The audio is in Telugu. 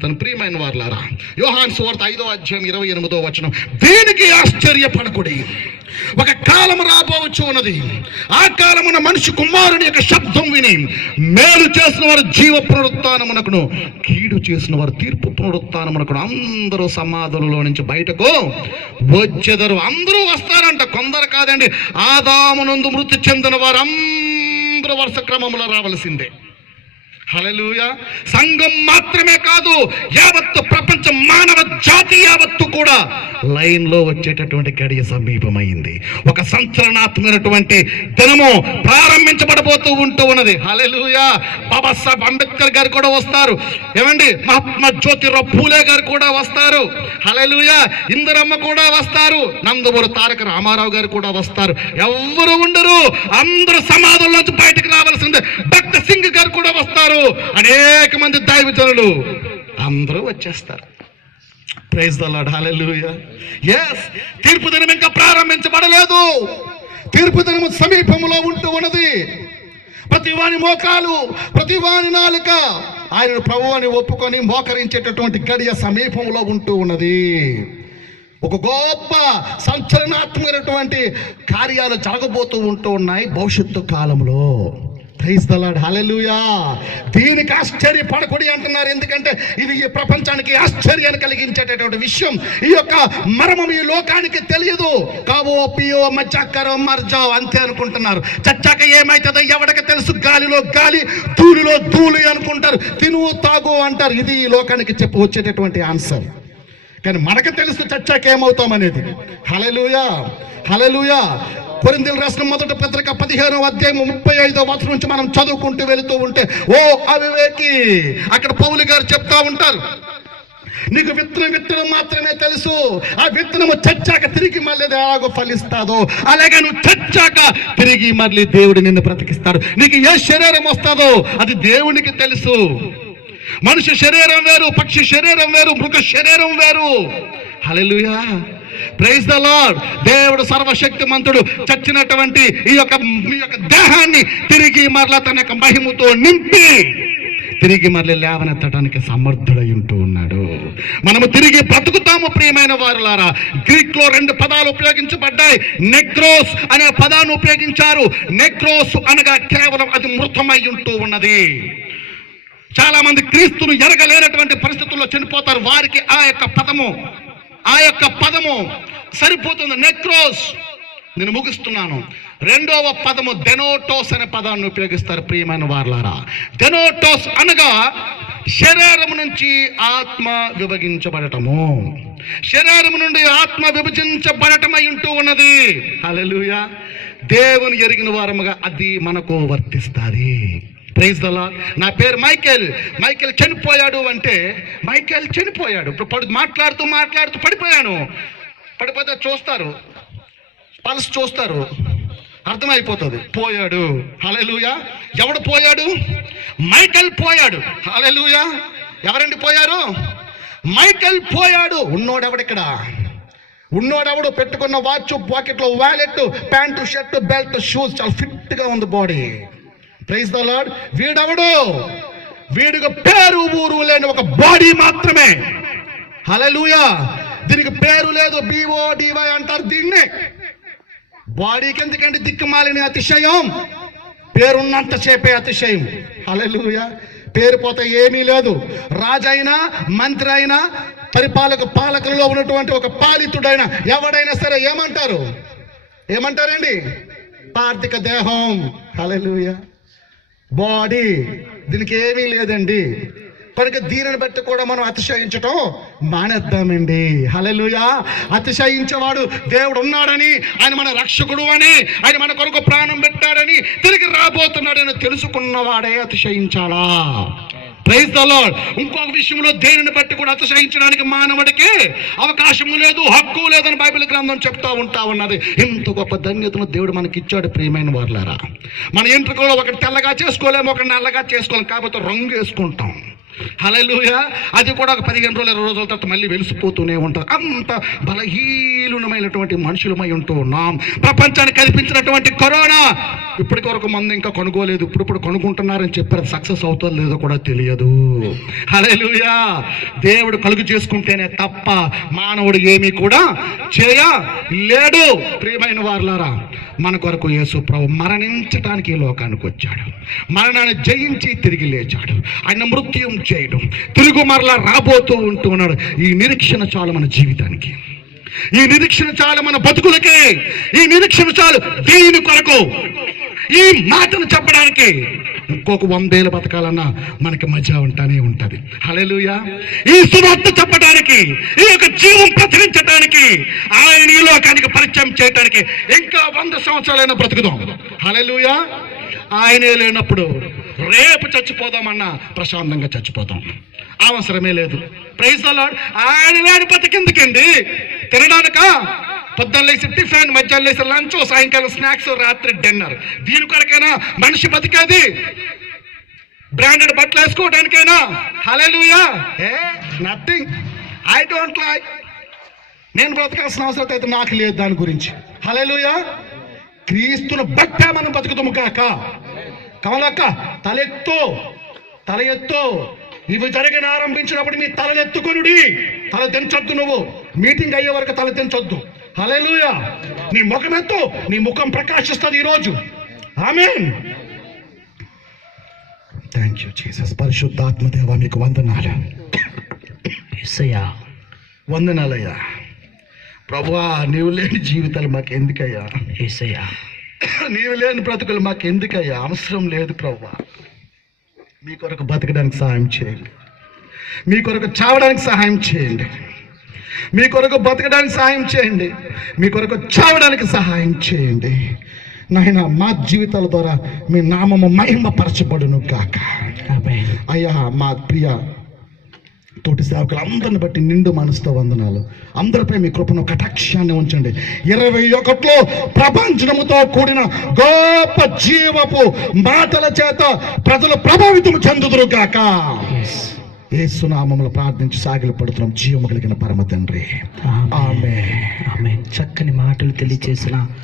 ముగిస్తాను. ప్రియమైన వారలారా, యోహాను సువార్త 5:28 దీనికి ఆశ్చర్యపడకుడి, ఒక కాలము రాబోవచ్చు ఉన్నది, ఆ కాలమున మనిషి కుమారుని యొక్క శబ్దం విని మేలు చేసిన వారు జీవ పునరుత్థానమునకును, కీడు చేసిన వారు తీర్పు పునరుత్థానమునకును అందరూ సమాధులలో నుంచి బయటకు వచ్చెదరు. అందరూ వస్తారంట, కొందరు కాదండి. ఆదామునందు మృతి చెందిన వారు అందరూ వరుస క్రమంలో రావలసిందే. హల్లెలూయా. సంఘం మాత్రమే కాదు, యావత్తు ప్రపంచ మానవ జాతి యావత్తు కూడా లైన్లో వచ్చేటటువంటి గడియ సమీపమైంది. ఒక సంచలనాత్మకమైనటువంటి దినము ప్రారంభించబడబోతూ ఉన్నది. హల్లెలూయా. బాబాసాహెబ్ అంబేద్కర్ గారు కూడా వస్తారు. ఏమండి, మహాత్మా జ్యోతిరావు పూలే గారు కూడా వస్తారు. హల్లెలూయా. ఇందిరమ్మ కూడా వస్తారు. నందమూరి తారక రామారావు గారు కూడా వస్తారు. ఎవరు ఉండరు, అందరూ సమాధుల్లోంచి బయటకు రావాల్సిందే. భక్త సింగ్ గారు కూడా వస్తారు. అనేక మంది దైవజనులు అందరూ వచ్చేస్తారు. Praise the Lord. Hallelujah. yes, తీర్పు దినం ఇంకా ప్రారంభించబడలేదు. తీర్పు దినము సమీపంలో ఉంటూ ఉన్నది. ప్రతి వాని మోకాలు, ప్రతి వాని నాలుక ఆయనను ప్రభువు అని ఒప్పుకొని మోకరించేటటువంటి గడియ సమీపంలో ఉంటూ ఉన్నది. ఒక గొప్ప సంచలనాత్మకమైనటువంటి కార్యాలు జరగబోతూ ఉంటూ ఉన్నాయి భవిష్యత్తు కాలంలో. Praise the Lord. హల్లెలూయా. దీనికి ఆశ్చర్యపడకూడి అంటున్నారు. ఎందుకంటే ఇది ఈ ప్రపంచానికి ఆశ్చర్యాన్ని కలిగించేటటువంటి విషయం. ఈ యొక్క మర్మం ఈ లోకానికి తెలియదు. కావో పియో మచ్చాకరో మర్జావ్ అంతే అనుకుంటున్నారు. చచ్చాక ఏమైతుందో ఎవరికి తెలుసు. గాలిలో గాలి, ధూళిలో ధూళి అనుకుంటారు. తిను తాగు అంటారు. ఇది ఈ లోకానికి చెప్పి వచ్చేటటువంటి ఆన్సర్. కానీ మనకు తెలుసు చచ్చాక ఏమవుతాం అనేది. హల్లెలూయా. హల్లెలూయా. కొరింథీయులకు రాసిన మొదటి పత్రిక 15:35 నుంచి మనం చదువుకుంటూ వెళుతూ ఉంటే, ఓ అవివేకి, అక్కడ పౌలు గారు చెప్తా ఉంటారు, నీకు విత్తనం మాత్రమే తెలుసు. ఆ విత్తనము చచ్చాక తిరిగి మళ్ళీ ఎలాగో ఫలిస్తాదో అలాగే నువ్వు చచ్చాక తిరిగి మళ్ళీ దేవుడు నిన్ను బ్రతికిస్తాడు. నీకు ఏ శరీరం వస్తుందో అది దేవునికి తెలుసు. మనిషి శరీరం వేరు, పక్షి శరీరం వేరు, మృగ శరీరం వేరు. హల్లెలూయా. Praise the Lord. దేవుడు సర్వశక్తిమంతుడు. చచ్చినటువంటి ఈ యొక్క దేహాన్ని తిరిగి మరలా తన యొక్క మహిమతో నింపి తిరిగి మరలి లేవనెత్తడానికి సమర్థుడై ఉంటూ ఉన్నాడు. మనము తిరిగి బ్రతుకుతాము. ప్రియమైన వారులారా, గ్రీక్ లో 2 పదాలు ఉపయోగించబడ్డాయి. నెక్రోస్ అనే పదాన్ని ఉపయోగించారు. నెక్రోస్ అనగా కేవలం అది మృతమై ఉంటూ ఉన్నది. చాలా మంది క్రీస్తును ఎరగలేనటువంటి పరిస్థితుల్లో చనిపోతారు. వారికి ఆ యొక్క పదము సరిపోతుంది. నెక్రోస్. నేను ముగిస్తున్నాను. రెండవ పదము డెనోటోస్ అనే పదాన్ని ఉపయోగిస్తారు. ప్రియమైన వారలారా, డెనోటోస్ అనగా శరీరం నుంచి ఆత్మ విభజించబడటము. శరీరం నుండి ఆత్మ విభజించబడటమై ఉంటూ ఉన్నది. హల్లెలూయా. దేవుని ఎరిగిన వారముగా అది మనకు వర్తిస్తుంది. Praise the Lord. నా పేరు మైకేల్. మైకేల్ చనిపోయాడు అంటే మైకేల్ చనిపోయాడు. ఇప్పుడు మాట్లాడుతూ పడిపోయాను. పడిపోతే చూస్తారు, పల్స్ చూస్తారు, అర్థమైపోతుంది పోయాడు. హల్లెలూయా. ఎవడు పోయాడు? మైకేల్ పోయాడు. హల్లెలూయా. ఎవరండి పోయారు? మైకేల్ పోయాడు. ఉన్నోడెవడిక్కడ? ఉన్నోడెవడు? పెట్టుకున్న వాచ్, పాకెట్లో wallet, pant, shirt, belt, shoes, చాలా ఫిట్ గా ఉంది బాడీ. Praise the lord. వీడెవడు? వీడికి పేరు ఊరు లేని ఒక బాడీ మాత్రమే. హల్లెలూయా. దీనికి పేరు లేదు. BODY అంటారు దీన్నే. బాడీకి ఎందుకంటే దిక్కుమాలిన అతిశయం. పేరున్నంత చేపే అతిశయం. హల్లెలూయా. పేరు పోతే ఏమీ లేదు. రాజైనా, మంత్రి అయినా, పాలకులలో ఉన్నటువంటి ఒక పాలితుడైనా ఎవడైనా సరే ఏమంటారండి? పార్థిక దేహం. హల్లెలూయా. బాడీ, దీనికి ఏమీ లేదండి. కనుక దీనిని బట్టి కూడా మనం అతిశయించటం మానేద్దామండి. హల్లెలూయా. అతిశయించేవాడు దేవుడు ఉన్నాడని, ఆయన మన రక్షకుడు అని, ఆయన మన కొరకు ప్రాణం పెట్టాడని, తిరిగి రాబోతున్నాడని తెలుసుకున్నవాడే అతిశయించాలా. Praise the Lord. ఇంకొక విషయంలో దేనిని బట్టి కూడా అతిశయించడానికి మానవుడికి అవకాశము లేదు, హక్కు లేదని బైబిల్ గ్రంథం చెప్తా ఉన్నది. ఇంత గొప్ప ధన్యతను దేవుడు మనకి ఇచ్చాడు. ప్రియమైన వారలారా, మన ఎంట్రుకలో ఒకటి తెల్లగా చేసుకోలేము, ఒకటి నల్లగా చేసుకోలేము, కాబట్టి రంగు వేసుకుంటాం. హల్లెలూయా. అది కూడా ఒక 15 రోజులు 20 రోజుల తర్వాత మళ్ళీ వెలిసిపోతూనే ఉంటారు. అంత బలహీనమైనటువంటి మనుషులమై ఉంటూ ఉన్నాం. ప్రపంచానికి కల్పించినటువంటి కరోనా ఇప్పటికి వరకు మందు ఇంకా కనుగోలేదు. ఇప్పుడు కనుక్కుంటున్నారని చెప్పారు. సక్సెస్ అవుతుందో లేదో కూడా తెలియదు. హల్లెలూయా. దేవుడు కలుగు చేసుకుంటేనే తప్ప మానవుడు ఏమీ కూడా చేయలేడు. ప్రియమైన వారులారా, మన కొరకు యేసు ప్రభు మరణించటానికి ఈ లోకానికి వచ్చాడు. మరణాన్ని జయించి తిరిగి లేచాడు. ఆయన మృత్యుం చేయడం, తిరుగు మరలా రాబోతూ ఉన్నాడు. ఈ నిరీక్షణ చాలు మన జీవితానికి, ఈ నిరీక్షణ చాలు మన బతుకులకే, ఈ నిరీక్షణ చాలు దీని కొరకు. ఈ మాటను చెప్పడానికి ఇంకొక 100 ఏళ్ళు బతకాలన్నా మనకి మజా ఉంటానే ఉంటుంది. హల్లెలూయా. ఈ సువార్త చెప్పడానికి, ఈ యొక్క జీవం ప్రచురించడానికి, ఆయన ఈ లోకానికి పరిచయం చేయడానికి ఇంకా 100 సంవత్సరాలైనా బ్రతుకుదాం. హల్లెలూయా. ఆయనే లేనప్పుడు రేపు చచ్చిపోదామన్నా ప్రశాంతంగా చచ్చిపోతాం, అవసరమే లేదు. Praise the Lord. ఆయన లేని బతికెందుకండి? తినడానిక? పొద్దున్న లేసి టిఫిన్, మధ్యాహ్నం లేసి లంచ్, సాయంకాలం స్నాక్స్, రాత్రి డిన్నర్. దీని కొరకైనా మనిషి బతికేది? బ్రాండెడ్ బట్టలు వేసుకోవడానికైనా? హల్లెలూయా. నథింగ్. I don't like. నేను బ్రతకాల్సిన అవసరం అయితే నాకు లేదు దాని గురించి. హల్లెలూయా. క్రీస్తును బట్టే మనం బతుకుతాము కాక. కమలక్క, తల ఎత్తు. ఇవి జరిగిన ఆరంభించినప్పుడు మీ తలనెత్తుకునుడి. తల తెంచొద్దు. నువ్వు మీటింగ్ అయ్యే వరకు తల తెంచొద్దు. హల్లెలూయా. నీ ముఖం ఎత్తు, నీ ముఖం ప్రకాశిస్తుంది ఈరోజు. ఆమేన్. Thank you Jesus. పరిశుద్ధాత్మ దేవా, మీకు వందనాలు. యేసయ్యా, వందనాలయ్యా. ప్రభువా, నీవు లేని జీవితాలు మాకు ఎందుకయ్యా? యేసయ్యా, నీవు లేని బ్రతుకులు మాకు ఎందుకయ్యా? అవసరం లేదు ప్రభువా. మీ కొరకు బతకడానికి సహాయం చేయండి. మీ కొరకు చావడానికి సహాయం చేయండి. మీ కొరకు బతకడానికి సహాయం చేయండి. మీ కొరకు చావడానికి సహాయం చేయండి. నాయన, మా జీవితాల ద్వారా మీ నామము మహిమపరచబడును గాక. అయ్యా, మా ప్రియ తోటి సేవకులు అందరిని బట్టి నిండు మనసుతో వందనాలు. అందరిపై మీ కృపను కటాక్షాన్ని ఉంచండి. 21లో ప్రపంచముతో కూడిన గొప్ప జీవపు మాటల చేత ప్రజలు ప్రభావితం చెందుదురు గాక. యేసు నామములో ప్రార్థించి సాగిలు పడుతున్నాం జీవము కలిగిన పరమ తండ్రి. ఆమేన్. ఆమేన్. చక్కని మాటలు తెలియజేసిన